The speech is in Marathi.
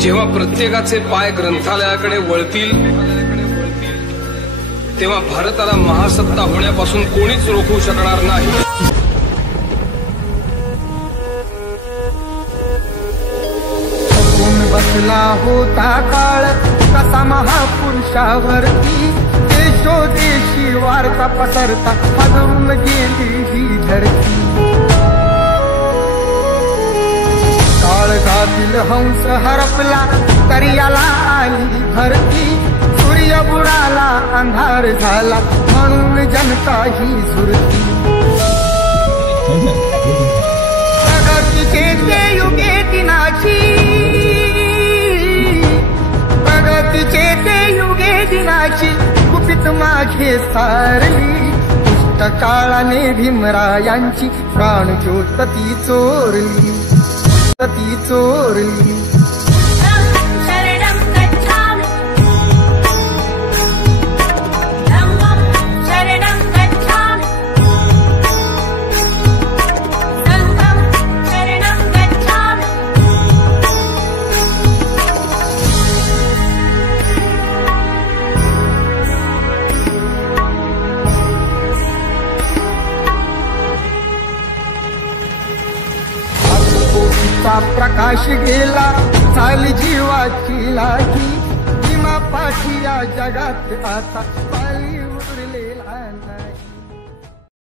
जेव्हा प्रत्येकाचे पाय ग्रंथालयाकडे वळतील तेव्हा भारताला महासत्ता होण्यापासून कोणीच रोखू शकणार नाही। बसला होता काळ कसा महापुरुषावरती, देशोदेशी वार्ता पसरता हादरून गेली ही धरती। काळजातील हंस हरपला तरी याला आली भरती, सूर्य बुडाला अंधार झाला म्हणून जनता ही झुरती। प्रगतीचे ते युगे दिनाची, प्रगतीचे ते युगे दिनाची गुपित मागे सारली। दुष्ट काळाने भीमरायांची प्राण ज्योत ती चोरली, ती चोरली। प्रकाश गेला चाल जीवाची लागी, भीमा पाठी या जगात आता